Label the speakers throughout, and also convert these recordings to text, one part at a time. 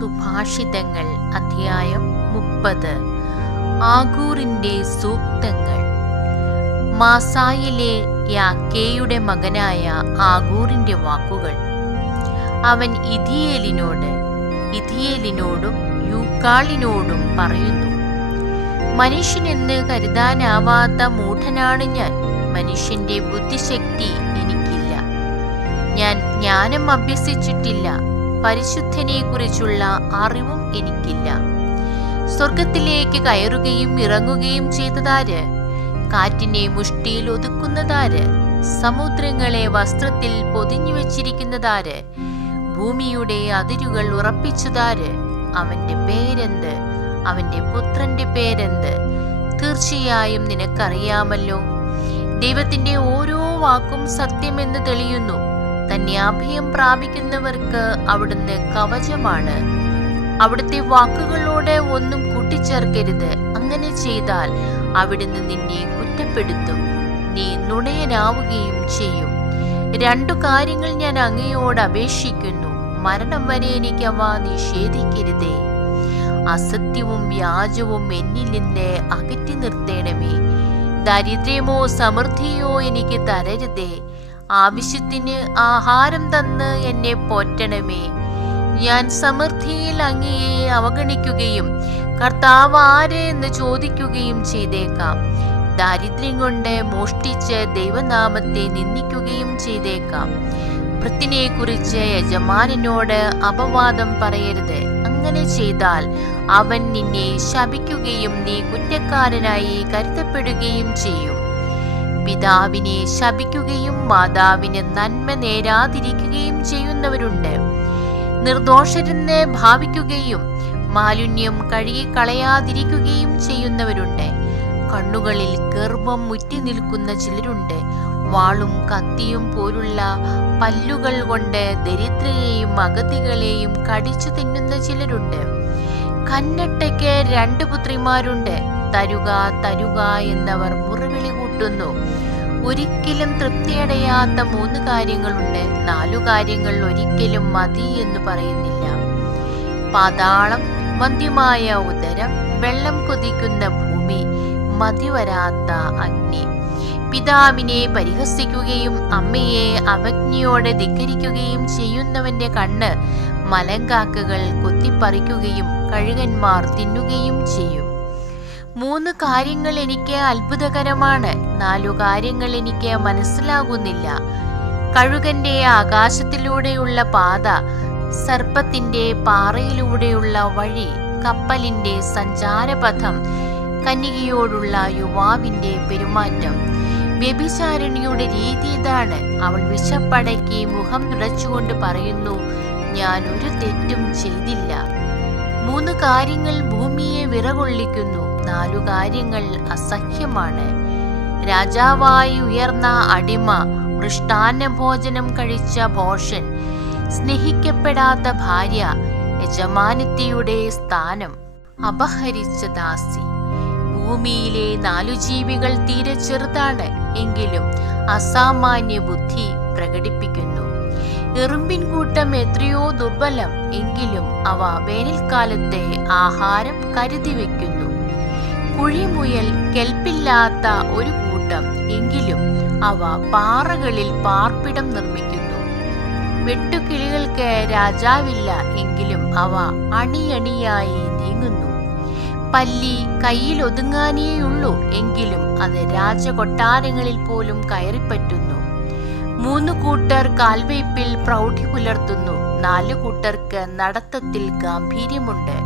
Speaker 1: സുഭാഷിതങ്ങൾ അധ്യായം മുപ്പത്. ആഗൂറിന്റെ സൂക്തങ്ങൾ. മാസായിലെ യാക്കേയുടെ മകനായ ആഗൂറിന്റെ വാക്കുകൾ. അവൻ ഇഥിയേലിനോട് ഇഥിയേലിനോടും യൂക്കാളിനോടും പറയുന്നു മനുഷ്യനെന്ന് കരുതാനാവാത്ത മൂഢനാണ് ഞാൻ. മനുഷ്യന്റെ ബുദ്ധിശക്തി എനിക്കില്ല. ഞാൻ ജ്ഞാനം അഭ്യസിച്ചിട്ടില്ല. പരിശുദ്ധനെ കുറിച്ചുള്ള അറിവും എനിക്കില്ല. സ്വർഗത്തിലേക്ക് കയറുകയും ഇറങ്ങുകയും ചെയ്തതാര്? കാറ്റിനെ മുഷ്ടിയിൽ ഒതുക്കുന്നതാര്? സമുദ്രങ്ങളെ വസ്ത്രത്തിൽ പൊതിഞ്ഞു വച്ചിരിക്കുന്നതാര്? ഭൂമിയുടെ അതിരുകൾ ഉറപ്പിച്ചതാര്? അവന്റെ പേരെന്ത്? അവന്റെ പുത്രന്റെ പേരെന്ത്? തീർച്ചയായും നിനക്കറിയാമല്ലോ. ദൈവത്തിന്റെ ഓരോ വാക്കും സത്യമെന്ന് തെളിയുന്നു. തന്നെ അഭയം പ്രാപിക്കുന്നവർക്ക് അവിടുന്ന് കവചമാണ്. അവിടുത്തെ വാക്കുകളോട് ഒന്നും കൂട്ടിച്ചേർക്കരുത്. അങ്ങനെ ചെയ്താൽ അവിടുന്ന് നിന്നെ കുറ്റപ്പെടുത്തും. നീ നുണയനാവുകയും ചെയ്യും. രണ്ടു കാര്യങ്ങൾ ഞാൻ അങ്ങയോട് അപേക്ഷിക്കുന്നു. മരണം വരെ എനിക്ക് അവ നിഷേധിക്കരുതേ അസത്യവും വ്യാജവും എന്നിൽ നിന്ന് അകറ്റി നിർത്തേണമേ. ദരിദ്രമോ സമൃദ്ധിയോ എനിക്ക് തരരുതേ. ആവശ്യത്തിന് ആഹാരം തന്ന് എന്നെ പോറ്റണമേ. ഞാൻ സമൃദ്ധിയിൽ അങ്ങയെ അവഗണിക്കുകയും കർത്താവ് ആര് എന്ന് ചോദിക്കുകയും ചെയ്തേക്കാം. ദാരിദ്ര്യം കൊണ്ട് മോഷ്ടിച്ച് ദൈവനാമത്തെ നിന്ദിക്കുകയും ചെയ്തേക്കാം. വൃത്തിനെ കുറിച്ച് യജമാനോട് അപവാദം പറയരുത്. അങ്ങനെ ചെയ്താൽ അവൻ നിന്നെ ശപിക്കുകയും നീ കുറ്റക്കാരനായി കരുതപ്പെടുകയും ചെയ്യും. പിതാവിനെ ശപിക്കുകയും മാതാവിന് നന്മ നേരാതിരിക്കുകയും ചെയ്യുന്നവരുണ്ട്. നിർദോഷരെന്ന് ഭാവിക്കുകയും മാലിന്യം കഴുകിക്കളയാതിരിക്കുകയും ചെയ്യുന്നവരുണ്ട്. കണ്ണുകളിൽ ഗർഭം മുറ്റി നിൽക്കുന്ന ചിലരുണ്ട്. വാളും കത്തിയും പോലുള്ള പല്ലുകൾ കൊണ്ട് ദരിദ്രയെയും അഗതികളെയും കടിച്ചു തിന്നുന്ന ചിലരുണ്ട്. കന്നട്ടയ്ക്ക് രണ്ട് പുത്രിമാരുണ്ട്. തരുക തരുക എന്നവർ മുറിവിളി കൂട്ടുന്നു ഒരിക്കലും തൃപ്തിയടയാത്ത മൂന്ന് കാര്യങ്ങളുണ്ട്. നാലു കാര്യങ്ങൾ ഒരിക്കലും മതി എന്ന് പറയുന്നില്ല. പാതാളം മദ്യമായ ഉദരം വെള്ളം കൊതിക്കുന്ന ഭൂമി മതിവരാത്ത അഗ്നി. പിതാവിനെ പരിഹസിക്കുകയും അമ്മയെ അവജ്ഞയോടെ ധിക്കരിക്കുകയും ചെയ്യുന്നവന്റെ കണ്ണ് മലങ്കാക്കകൾ കൊത്തിപ്പറിക്കുകയും കഴുകന്മാർ തിന്നുകയും ചെയ്യും. മൂന്ന് കാര്യങ്ങൾ എനിക്ക് അത്ഭുതകരമാണ്. നാലു കാര്യങ്ങൾ എനിക്ക് മനസ്സിലാകുന്നില്ല. കഴുകന്റെ ആകാശത്തിലൂടെയുള്ള പാത സർപ്പത്തിന്റെ പാറയിലൂടെയുള്ള വഴി കപ്പലിന്റെ സഞ്ചാരപഥം കന്യകയോടുള്ള യുവാവിന്റെ പെരുമാറ്റം. വ്യഭിചാരിണിയുടെ രീതി ഇതാണ്. അവൾ വിശപ്പടക്കി മുഖം തുടച്ചുകൊണ്ട് പറയുന്നു ഞാൻ ഒരു തെറ്റും ചെയ്തില്ല. മൂന്ന് കാര്യങ്ങൾ ഭൂമിയെ വിറകൊള്ളിക്കുന്നു. നാലു കാര്യങ്ങൾ അസഹ്യമാണ്. രാജാവായി ഉയർന്ന അടിമ മൃഷ്ടാന്ന ഭോജനം കഴിച്ച ഭോഷൻ സ്നേഹിക്കപ്പെടാത്ത ഭാര്യ യജമാനത്തിയുടെ സ്ഥാനം അപഹരിച്ച ദാസി. ഭൂമിയിലെ നാലു ജീവികൾ തീരെ ചെറുതാണ് എങ്കിലും അസാമാന്യ ബുദ്ധി പ്രകടിപ്പിക്കുന്നു. എറുമ്പിൻ കൂട്ടം എത്രയോ ദുർബലം എങ്കിലും അവ വേനൽക്കാലത്തെ ആഹാരം കരുതി വെക്കുന്നു കുഴിമുയൽ കെൽപ്പില്ലാത്ത ഒരു കൂട്ടം എങ്കിലും അവ പാറകളിൽ പാർപ്പിടം നിർമ്മിക്കുന്നു. വെട്ടുകിളികൾക്ക് രാജാവില്ല എങ്കിലും അവ അണിയണിയായി നീങ്ങുന്നു. പല്ലി കയ്യിൽ ഒതുങ്ങാനേയുള്ളൂ എങ്കിലും അത് രാജകൊട്ടാരങ്ങളിൽ പോലും കയറിപ്പറ്റുന്നു. മൂന്ന് കൂട്ടർ കാൽവയ്പിൽ പ്രൗഢി പുലർത്തുന്നു. നാല് കൂട്ടർക്ക് നടത്തത്തിൽ ഗാംഭീര്യമുണ്ട്.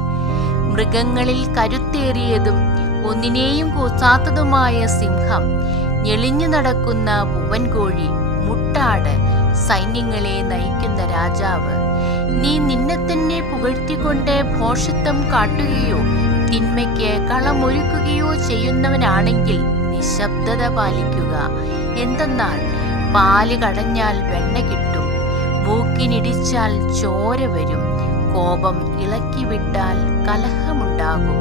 Speaker 1: മൃഗങ്ങളിൽ കരുത്തേറിയതും ഒന്നിനെയും കൂസാത്തതുമായ സിംഹം ഞെളിഞ്ഞു നടക്കുന്ന പൂവൻകോഴി മുട്ടാട് സൈന്യങ്ങളെ നയിക്കുന്ന രാജാവ് നീ നിന്നെ തന്നെ പുകഴ്ത്തിക്കൊണ്ട് ഭോഷത്വം കാട്ടുകയോ തിന്മയ്ക്ക് കളമൊരുക്കുകയോ ചെയ്യുന്നവനാണെങ്കിൽ നിശബ്ദത പാലിക്കുക. എന്തെന്നാൽ പാൽ കടഞ്ഞാൽ വെണ്ണ കിട്ടും മൂക്കിനിടിച്ചാൽ ചോര വരും കോപം ഇളക്കിവിട്ടാൽ കലഹമുണ്ടാകും.